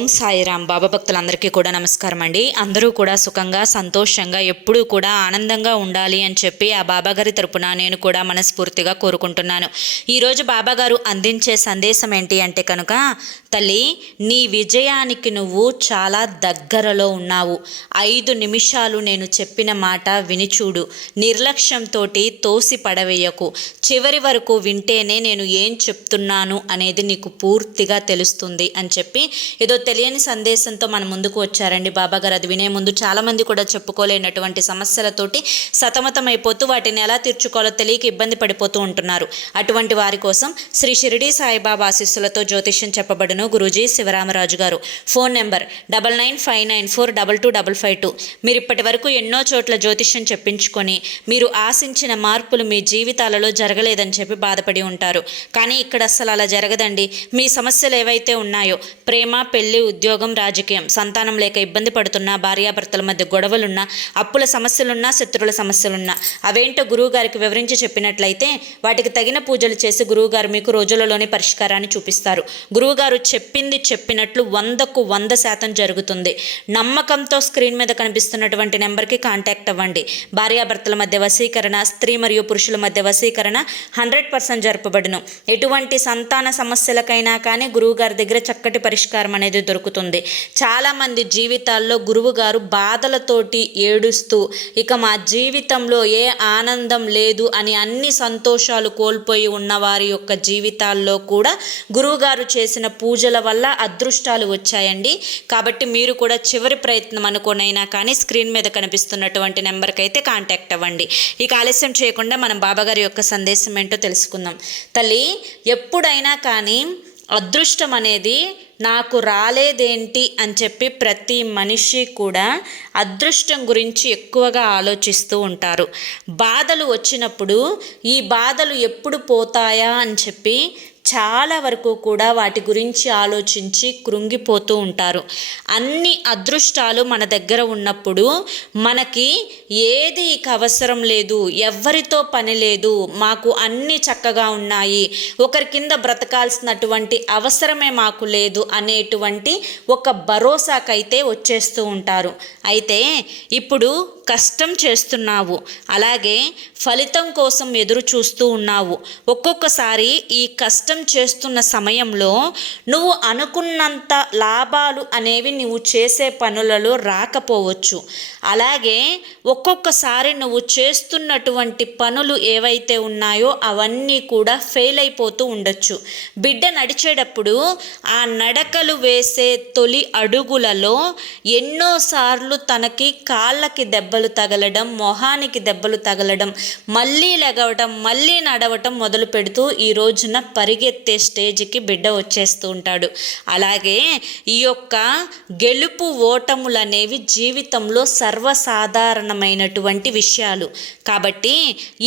ఓం సాయిరామ్. బాబా భక్తులందరికీ కూడా నమస్కారం అండి. అందరూ కూడా సుఖంగా సంతోషంగా ఎప్పుడూ కూడా ఆనందంగా ఉండాలి అని చెప్పి ఆ బాబాగారి తరపున నేను కూడా మనస్ఫూర్తిగా కోరుకుంటున్నాను. ఈరోజు బాబాగారు అందించే సందేశం ఏంటి అంటే కనుక, తల్లి, నీ విజయానికి నువ్వు చాలా దగ్గరలో ఉన్నావు. 5 నిమిషాలు నేను చెప్పిన మాట వినిచూడు. నిర్లక్ష్యంతో తోసి పడవేయకు. చివరి వరకు వింటేనే నేను ఏం చెప్తున్నాను అనేది నీకు పూర్తిగా తెలుస్తుంది అని చెప్పి ఏదో తెలియని సందేశంతో మన ముందుకు వచ్చారండి బాబాగారు. అది వినే ముందు చాలామంది కూడా చెప్పుకోలేనటువంటి సమస్యలతోటి సతమతమైపోతూ వాటిని ఎలా తీర్చుకోవాలో తెలియక ఇబ్బంది పడిపోతూ ఉంటున్నారు. అటువంటి వారి కోసం శ్రీ షిరిడి సాయిబాబా ఆశీస్సులతో జ్యోతిష్యం చెప్పబడును గురూజీ శివరామరాజు గారు. Phone number 9959422552. మీరు ఇప్పటి వరకు ఎన్నో చోట్ల జ్యోతిష్యం చెప్పించుకొని మీరు ఆశించిన మార్పులు మీ జీవితాలలో జరగలేదని చెప్పి బాధపడి ఉంటారు. కానీ ఇక్కడ అస్సలు అలా జరగదండి. మీ సమస్యలు ఏవైతే ఉన్నాయో, ప్రేమ, పెళ్లి, ఉద్యోగం, రాజకీయం, సంతానం లేక ఇబ్బంది పడుతున్నా, భార్యాభర్తల మధ్య గొడవలున్నా, అప్పుల సమస్యలున్నా, శత్రువుల సమస్యలున్నా, అవేంటో గురువుగారికి వివరించి చెప్పినట్లయితే వాటికి తగిన పూజలు చేసి గురువుగారు మీకు రోజులలోనే పరిష్కారాన్ని చూపిస్తారు. గురువుగారు చెప్పింది చెప్పినట్లు 100కు 100% జరుగుతుంది. నమ్మకంతో స్క్రీన్ మీద కనిపిస్తున్నటువంటి నెంబర్కి కాంటాక్ట్ అవ్వండి. భార్యాభర్తల మధ్య వశీకరణ, స్త్రీ మరియు పురుషుల మధ్య వశీకరణ 100% జరపబడును. ఎటువంటి సంతాన సమస్యలకైనా కానీ గురువుగారి దగ్గర చక్కటి పరిష్కారం అనేది దొరుకుతుంది. చాలామంది జీవితాల్లో గురువుగారు బాధలతోటి ఏడుస్తూ ఇక మా జీవితంలో ఏ ఆనందం లేదు అని అన్ని సంతోషాలు కోల్పోయి ఉన్న వారి యొక్క జీవితాల్లో కూడా గురువుగారు చేసిన పూజల వల్ల అదృష్టాలు వచ్చాయండి. కాబట్టి మీరు కూడా చివరి ప్రయత్నం అనుకోనైనా కానీ స్క్రీన్ మీద కనిపిస్తున్నటువంటి నెంబర్కి అయితే కాంటాక్ట్ అవ్వండి. ఇక ఆలస్యం చేయకుండా మనం బాబాగారి యొక్క సందేశం ఏంటో తెలుసుకుందాం. తల్లి, ఎప్పుడైనా కానీ అదృష్టం అనేది నాకు రాలేదేంటి అని చెప్పి ప్రతి మనిషి కూడా అదృష్టం గురించి ఎక్కువగా ఆలోచిస్తూ ఉంటారు. బాధలు వచ్చినప్పుడు ఈ బాధలు ఎప్పుడు పోతాయా అని చెప్పి చాలా వరకు కూడా వాటి గురించి ఆలోచించి కృంగిపోతూ ఉంటారు. అన్ని అదృష్టాలు మన దగ్గర ఉన్నప్పుడు మనకి ఏది ఇక అవసరం లేదు, ఎవ్వరితో పని లేదు, మాకు అన్నీ చక్కగా ఉన్నాయి, ఒకరి కింద బ్రతకాల్సినటువంటి అవసరమే మాకు లేదు అనేటువంటి ఒక భరోసాకైతే వచ్చేస్తూ ఉంటారు. అయితే ఇప్పుడు కష్టం చేస్తున్నావు, అలాగే ఫలితం కోసం ఎదురు చూస్తూ ఉన్నావు. ఒక్కొక్కసారి ఈ కష్టం చేస్తున్న సమయంలో నువ్వు అనుకున్నంత లాభాలు అనేవి నువ్వు చేసే పనులలో రాకపోవచ్చు. అలాగే ఒక్కొక్కసారి నువ్వు చేస్తున్నటువంటి పనులు ఏవైతే ఉన్నాయో అవన్నీ కూడా ఫెయిల్ అయిపోతూ ఉండొచ్చు. బిడ్డ నడిచేటప్పుడు ఆ నడకలు వేసే తొలి అడుగులలో ఎన్నోసార్లు తనకి కాళ్ళకి దెబ్బలు తగలడం, మొహానికి దెబ్బలు తగలడం, మళ్ళీ లెగవటం, మళ్ళీ నడవటం మొదలు పెడుతూ ఈ రోజున పరిగెత్తే స్టేజ్కి బిడ్డ వచ్చేస్తూ ఉంటాడు. అలాగే ఈ యొక్క గెలుపు ఓటములు అనేవి జీవితంలో సర్వసాధారణమైనటువంటి విషయాలు. కాబట్టి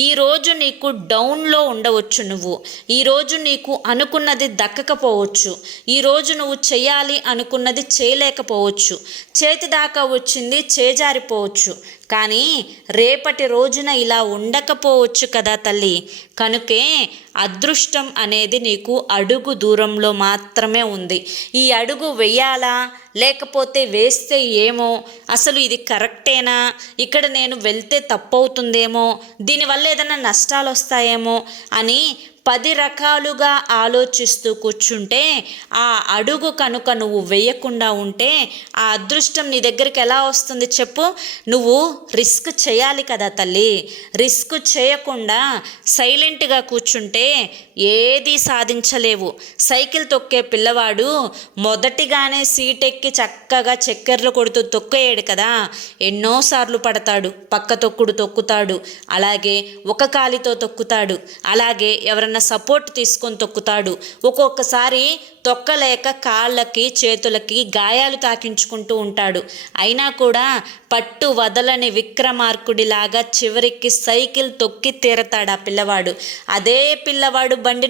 ఈరోజు నీకు డౌన్లో ఉండవచ్చు, నువ్వు ఈరోజు నీకు అనుకున్నది దక్కకపోవచ్చు, ఈరోజు నువ్వు చేయాలి అనుకున్నది చేయలేకపోవచ్చు, చేతి దాకా వచ్చింది చేజారిపోవచ్చు. కానీ రేపటి రోజున ఇలా ఉండకపోవచ్చు కదా తల్లి. కనుకే అదృష్టం అనేది నీకు అడుగు దూరంలో మాత్రమే ఉంది. ఈ అడుగు వెయ్యాలా లేకపోతే వేస్తే ఏమో, అసలు ఇది కరెక్టేనా, ఇక్కడ నేను వెళ్తే తప్పవుతుందేమో, దీనివల్ల ఏదైనా నష్టాలు వస్తాయేమో అని 10 రకాలుగా ఆలోచిస్తూ కూర్చుంటే ఆ అడుగు కనుక నువ్వు వేయకుండా ఉంటే ఆ అదృష్టం నీ దగ్గరికి ఎలా వస్తుంది చెప్పు? నువ్వు రిస్క్ చేయాలి కదా తల్లి. రిస్క్ చేయకుండా సైలెంట్గా కూర్చుంటే ఏది సాధించలేవు. సైకిల్ తొక్కే పిల్లవాడు మొదటిగానే సీట్ ఎక్కి చక్కగా చక్కెర్లు కొడుతూ తొక్కేయాడు కదా, ఎన్నోసార్లు పడతాడు, పక్క తొక్కుడు తొక్కుతాడు, అలాగే ఒక కాలితో తొక్కుతాడు, అలాగే ఎవరైనా సపోర్ట్ తీసుకొని తొక్కుతాడు. ఒక్కొక్కసారి తొక్కలేక కాళ్ళకి చేతులకి గాయాలు తాకించుకుంటూ ఉంటాడు. అయినా కూడా పట్టు వదలని విక్రమార్కుడిలాగా చివరికి సైకిల్ తొక్కి తీరతాడు ఆ పిల్లవాడు. అదే పిల్లవాడు బండి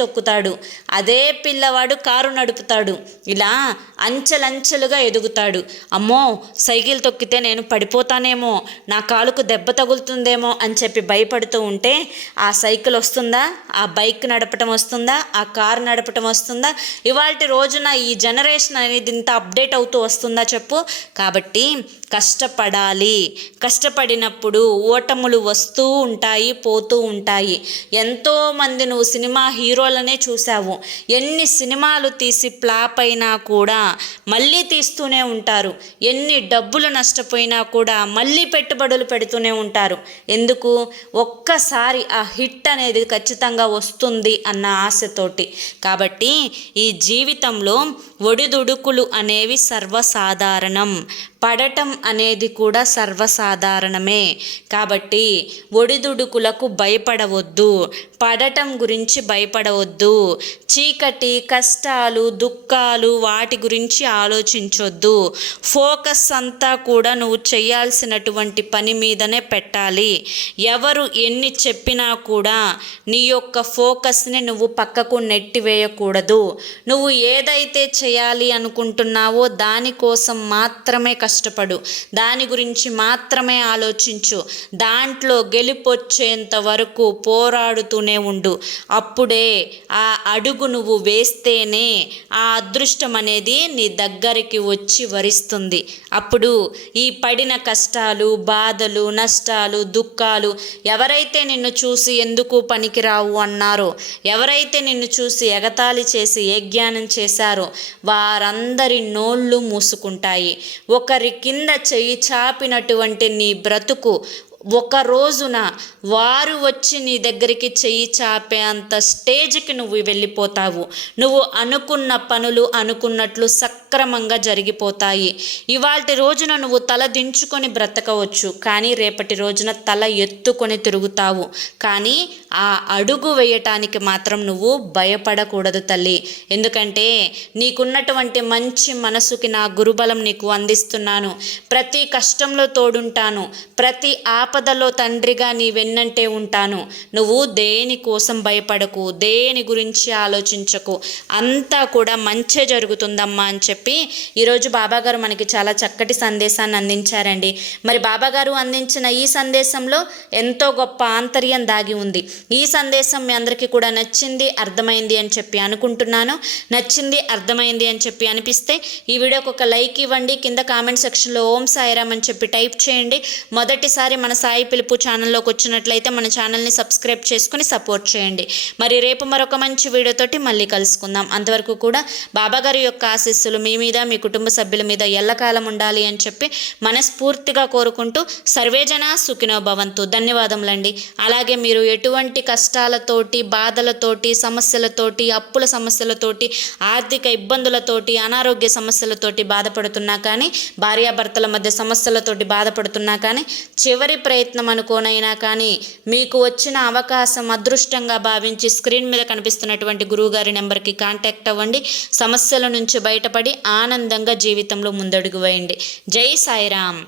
తొక్కుతాడు, అదే పిల్లవాడు కారు నడుపుతాడు. ఇలా అంచెలంచెలుగా ఎదుగుతాడు. అమ్మో, సైకిల్ తొక్కితే నేను పడిపోతానేమో, నా కాలుకు దెబ్బ తగులుతుందేమో అని చెప్పి భయపడుతూ ఉంటే ఆ సైకిల్ వస్తుందా, ఆ బైక్ నడపటం వస్తుందా, ఆ కారు నడపటం వస్తుందా, వస్తుందా? ఇవాల్టి రోజున ఈ జనరేషన్ అనేది ఇంత అప్డేట్ అవుతూ వస్తుందా చెప్పు? కాబట్టి కష్టపడాలి. కష్టపడినప్పుడు ఓటములు వస్తూ ఉంటాయి, పోతూ ఉంటాయి. ఎంతోమంది నువ్వు సినిమా హీరోలనే చూసావు. ఎన్ని సినిమాలు తీసి ఫ్లాప్ అయినా కూడా మళ్ళీ తీస్తూనే ఉంటారు. ఎన్ని డబ్బులు నష్టపోయినా కూడా మళ్ళీ పెట్టుబడులు పెడుతూనే ఉంటారు. ఎందుకు? ఒక్కసారి ఆ హిట్ అనేది ఖచ్చితంగా వస్తుంది అన్న ఆశతోటి. కాబట్టి ఈ జీవితంలో ఒడిదుడుకులు అనేవి సర్వసాధారణం. పడటం అనేది కూడా సర్వసాధారణమే. కాబట్టి ఒడిదుడుకులకు భయపడవద్దు, పడటం గురించి భయపడవద్దు. చీకటి, కష్టాలు, దుఃఖాలు వాటి గురించి ఆలోచించొద్దు. ఫోకస్ అంతా కూడా నువ్వు చేయాల్సినటువంటి పని మీదనే పెట్టాలి. ఎవరు ఎన్ని చెప్పినా కూడా నీ యొక్క ఫోకస్ని నువ్వు పక్కకు నెట్టివేయకూడదు. నువ్వు ఏదైతే చేయాలి అనుకుంటున్నావో దానికోసం మాత్రమే కష్టపడు, దాని గురించి మాత్రమే ఆలోచించు. దాంట్లో గెలుపొచ్చేంత వరకు పోరాడుతూనే ఉండు. అప్పుడే ఆ అడుగు నువ్వు వేస్తేనే ఆ అదృష్టం అనేది నీ దగ్గరికి వచ్చి వరిస్తుంది. అప్పుడు ఈ పడిన కష్టాలు, బాధలు, నష్టాలు, దుఃఖాలు ఎవరైతే నిన్ను చూసి ఎందుకు పనికిరావు అన్నారో, ఎవరైతే నిన్ను చూసి ఎగతాళి చేసి ఏజ్ఞానం చేశారో వారందరి నోళ్ళు మూసుకుంటాయి. ఒకరి కింద చెయ్యి చాపినటువంటి నీ బ్రతుకు ఒక రోజున వారు వచ్చి నీ దగ్గరికి చెయ్యి చాపే అంత స్టేజ్కి నువ్వు వెళ్ళిపోతావు. నువ్వు అనుకున్న పనులు అనుకున్నట్లు సక్రమంగా జరిగిపోతాయి. ఇవాల్టి రోజున నువ్వు తల దించుకొని బ్రతకవచ్చు, కానీ రేపటి రోజున తల ఎత్తుకొని తిరుగుతావు. కానీ ఆ అడుగు వేయటానికి మాత్రం నువ్వు భయపడకూడదు తల్లి. ఎందుకంటే నీకున్నటువంటి మంచి మనసుకి నా గురుబలం నీకు అందిస్తున్నాను. ప్రతి కష్టంలో తోడుంటాను, ప్రతి ఆపదలో తండ్రిగా నీ వెన్నంటే ఉంటాను. నువ్వు దేనికోసం భయపడకు, దేని గురించి ఆలోచించకు, అంతా కూడా మంచే జరుగుతుందమ్మా అని చెప్పి ఈరోజు బాబాగారు మనకి చాలా చక్కటి సందేశాన్ని అందించారండి. మరి బాబాగారు అందించిన ఈ సందేశంలో ఎంతో గొప్ప ఆంతర్యం దాగి ఉంది. ఈ సందేశం మీ అందరికీ కూడా నచ్చింది, అర్థమైంది అని చెప్పి అనుకుంటున్నాను. నచ్చింది, అర్థమైంది అని చెప్పి అనిపిస్తే ఈ వీడియోకి ఒక లైక్ ఇవ్వండి. కింద కామెంట్ సెక్షన్లో ఓం సాయిరామ్ అని చెప్పి టైప్ చేయండి. మొదటిసారి మన సాయి పిలుపు ఛానల్లోకి వచ్చినట్లయితే మన ఛానల్ని సబ్స్క్రైబ్ చేసుకుని సపోర్ట్ చేయండి. మరి రేపు మరొక మంచి వీడియోతోటి మళ్ళీ కలుసుకుందాం. అంతవరకు కూడా బాబాగారి యొక్క ఆశీస్సులు మీ మీద, మీ కుటుంబ సభ్యుల మీద ఎల్లకాలం ఉండాలి అని చెప్పి మనస్ఫూర్తిగా కోరుకుంటూ సర్వేజన సుఖినో భవంతు. ధన్యవాదములండి. అలాగే మీరు ఎటువంటి కష్టాలతోటి, బాధలతోటి, సమస్యలతోటి, అప్పుల సమస్యలతోటి, ఆర్థిక ఇబ్బందులతోటి, అనారోగ్య సమస్యలతోటి బాధపడుతున్నా కానీ, భార్యాభర్తల మధ్య సమస్యలతోటి బాధపడుతున్నా కానీ, చివరి ప్రయత్నం అనుకోనైనా కానీ మీకు వచ్చిన అవకాశం అదృష్టంగా భావించి స్క్రీన్ మీద కనిపిస్తున్నటువంటి గురువుగారి నెంబర్కి కాంటాక్ట్ అవ్వండి. సమస్యల నుంచి బయటపడి ఆనందంగా జీవితంలో ముందడుగు వేయండి. జై సాయిరామ్.